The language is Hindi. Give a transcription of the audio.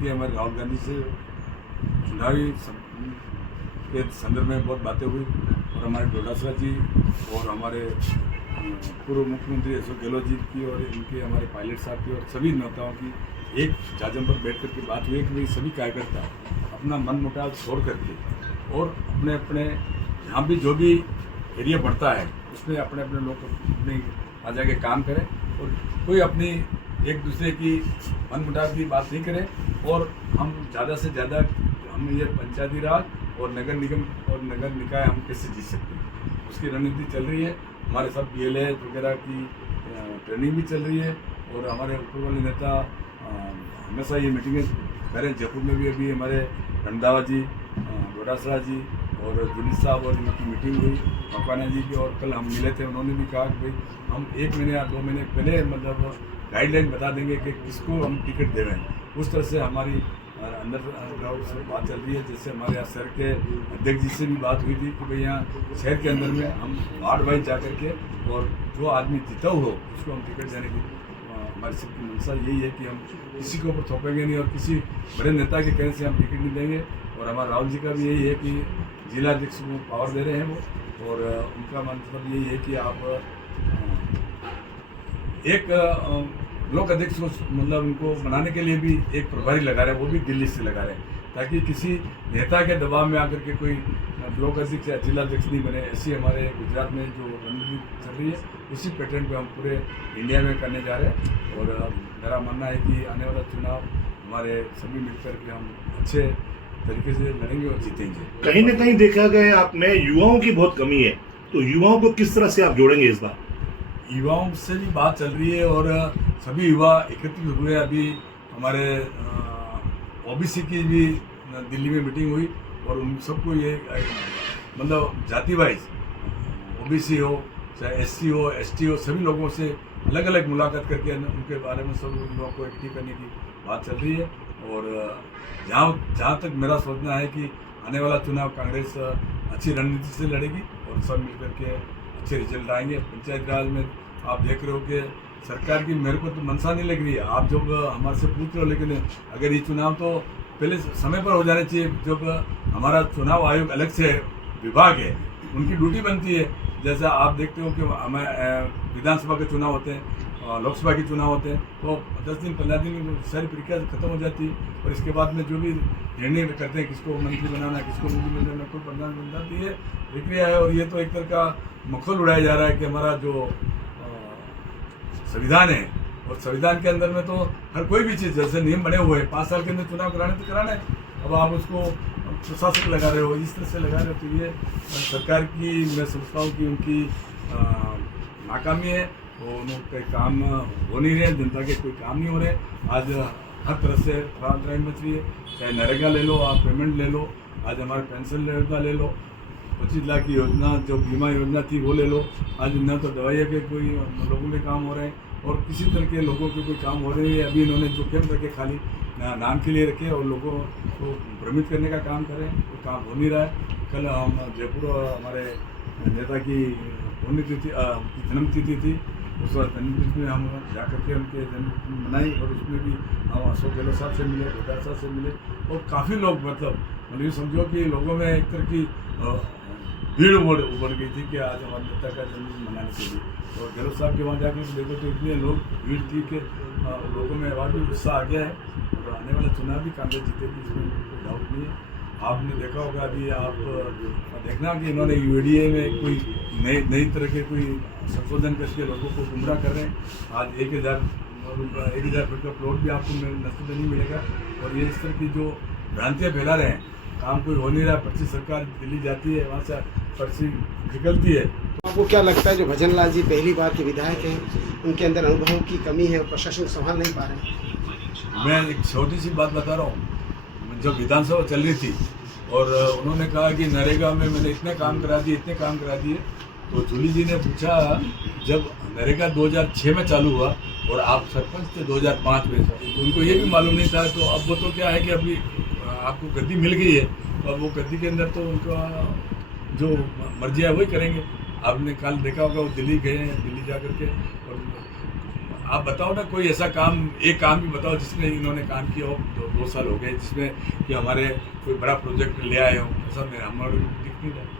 करके हमारे राहुल गांधी से चुनावी के संदर्भ में बहुत बातें हुई और हमारे डोटासरा जी और हमारे पूर्व मुख्यमंत्री अशोक गहलोत जी की और इनके हमारे पायलट साहब की और सभी नेताओं की एक जाजम पर बैठ कर के बात हुई कि भाई सभी कार्यकर्ता अपना मन मुटाव छोड़ करके और अपने अपने यहाँ भी जो भी एरिया बढ़ता है उसमें अपने अपने लोग अपने आ जाके काम करें और कोई अपनी एक दूसरे की मन मुटाव की बात नहीं करें और हम ज़्यादा से ज़्यादा हम ये पंचायती राज और नगर निगम और नगर निकाय हम कैसे जीत सकते हैं उसकी रणनीति चल रही है। हमारे साथ BLA वगैरह की ट्रेनिंग भी चल रही है और हमारे ऊपर वाले नेता हमेशा ये मीटिंगें करें। जयपुर में भी अभी हमारे रंधावा जी, डोटासरा जी और जुली साहब और इनकी मीटिंग हुई मकवाना जी की और कल हम मिले थे। उन्होंने भी कहा कि भाई हम 1 महीने या 2 महीने पहले मतलब गाइडलाइन बता देंगे कि किसको हम टिकट दे रहे हैं। उस तरह से हमारी अंदर से बात चल रही है। जैसे हमारे यहाँ शहर के अध्यक्ष जी से भी बात हुई थी कि भाई यहाँ शहर के अंदर में हम वार्ड वाइज जा करके और जो आदमी जीता हो उसको हम टिकट देने की हमारी सबकी मंशा यही है कि हम किसी के ऊपर थोपेंगे नहीं और किसी बड़े नेता के कहने से हम टिकट नहीं देंगे। और हमारा राहुल जी का भी यही है कि जिला अध्यक्ष को पावर दे रहे हैं वो और उनका मतलब यही है कि आप एक लोक अध्यक्ष को मतलब उनको बनाने के लिए भी एक प्रभारी लगा रहे हैं, वो भी दिल्ली से लगा रहे हैं ताकि किसी नेता के दबाव में आकर के कोई ब्लॉक अध्यक्ष या जिला अध्यक्ष नहीं बने। ऐसी हमारे गुजरात में जो रणनीति चल रही है उसी पैटर्न पे हम पूरे इंडिया में करने जा रहे हैं। और मेरा मानना है कि आने वाला चुनाव हमारे सभी मिलकर के हम अच्छे तरीके से लड़ेंगे और जीतेंगे। कहीं ना कहीं देखा गया आप में युवाओं की बहुत कमी है, तो युवाओं को किस तरह से आप जोड़ेंगे इस बार? युवाओं से भी बात चल रही है और सभी युवा एकत्रित हुए। अभी हमारे OBC की भी दिल्ली में मीटिंग हुई और उन सबको ये मतलब जाति वाइज OBC हो चाहे SC हो ST हो सभी लोगों से अलग अलग मुलाकात करके उनके बारे में सब युवाओं को एक्टिव करने की बात चल रही है। और जहाँ तक मेरा सोचना है कि आने वाला चुनाव कांग्रेस अच्छी रणनीति से लड़ेगी और सब मिलकर के अच्छे रिजल्ट आएंगे। पंचायत राज में आप देख रहे हो कि सरकार की मेरे को तो मनसा नहीं लग रही है। आप जब हमारे से पूछ रहे हो, लेकिन अगर ये चुनाव तो पहले समय पर हो जाने चाहिए। जब हमारा चुनाव आयोग अलग से विभाग है, उनकी ड्यूटी बनती है। जैसा आप देखते हो कि हमारे विधानसभा के चुनाव होते हैं, लोकसभा के चुनाव होते हैं, तो 10 दिन 15 दिन में सारी प्रक्रिया खत्म हो जाती है और इसके बाद में जो भी निर्णय करते हैं किसको मंत्री बनाना किसको मंत्री बनाना कोई प्रधान बन जाती है प्रक्रिया है। और ये तो एक तरह का मखौल उड़ाया जा रहा है कि हमारा जो संविधान है और संविधान के अंदर में तो हर कोई भी चीज़ जैसे नियम बने हुए हैं 5 साल के अंदर चुनाव कराने तो कराना है। अब आप उसको प्रशासक लगा रहे हो, इस तरह से लगा रहे हो, तो ये सरकार की मैं समझता हूँ कि उनकी नाकामी है। वो उनके काम हो नहीं रहे, जनता के कोई काम नहीं हो रहे। आज हर तरह से फ्रॉड मच रही है, चाहे नरेगा ले लो, आप पेमेंट ले लो, आज हमारे पेंशन योजना ले लो, 25 लाख की योजना जो बीमा योजना थी वो ले लो। आज न तो दवाइयाँ के कोई लोगों के काम हो रहे हैं और किसी तरह के लोगों के कोई काम हो रहे हैं। अभी इन्होंने जो कैंप रखे खाली नाम के लिए रखे और लोगों को भ्रमित करने का काम करें, वो काम हो नहीं रहा है। कल हम जयपुर हमारे नेता की पुण्यतिथि जन्मतिथि थी, उस जन्मतिथि में हम जाकर के उनके जन्मतिथि मनाई और उसमें भी हम अशोक गहलोत साहब से मिले, डोटासरा साहब से मिले और काफ़ी लोग मतलब ये समझो कि लोगों में एक तरह की भीड़ उमड़ गई थी कि आज हमारे नेता का जन्मदिन मनाने के लिए। और गहलोत साहब के वहाँ जाकर के देखो तो इतने लोग भीड़ थी कि लोगों में और भी उत्साह आ गया है और आने वाला चुनाव भी कांग्रेस जीतेगी, इसमें कोई डाउट नहीं है। आपने देखा होगा अभी आप देखना कि इन्होंने UADA में कोई नई तरह के कोई संशोधन करके लोगों को गुमराह कर रहे हैं। आज 1000 फीट का प्लॉट भी आपको नस्बत नहीं मिलेगा और ये इस तरह की जो भ्रांतियाँ फैला रहे हैं, काम कोई हो नहीं रहा। पर्ची सरकार दिल्ली जाती है, वहाँ से पर्ची निकलती है। आपको क्या लगता है जो भजन लाल जी पहली बार के विधायक हैं, उनके अंदर अनुभव की कमी है और प्रशासन संभाल नहीं पा रहे हैं? मैं एक छोटी सी बात बता रहा हूँ। जब विधानसभा चल रही थी और उन्होंने कहा कि नरेगा में मैंने इतने काम करा दिए, तो जूली जी ने पूछा जब नरेगा 2006 में चालू हुआ और आप सरपंच थे 2005 में, तो उनको ये भी मालूम नहीं था। तो अब वो तो क्या है कि अभी आपको गद्दी मिल गई है और वो गद्दी के अंदर तो उनका जो मर्जी है वही करेंगे। आपने कल देखा होगा वो दिल्ली गए हैं, दिल्ली जा करके और आप बताओ ना कोई ऐसा काम, एक काम भी बताओ जिसमें इन्होंने काम किया हो, 2 साल हो गए जिसमें कि हमारे कोई बड़ा प्रोजेक्ट ले आए हो, ऐसा हमारे दिख नहीं रहा।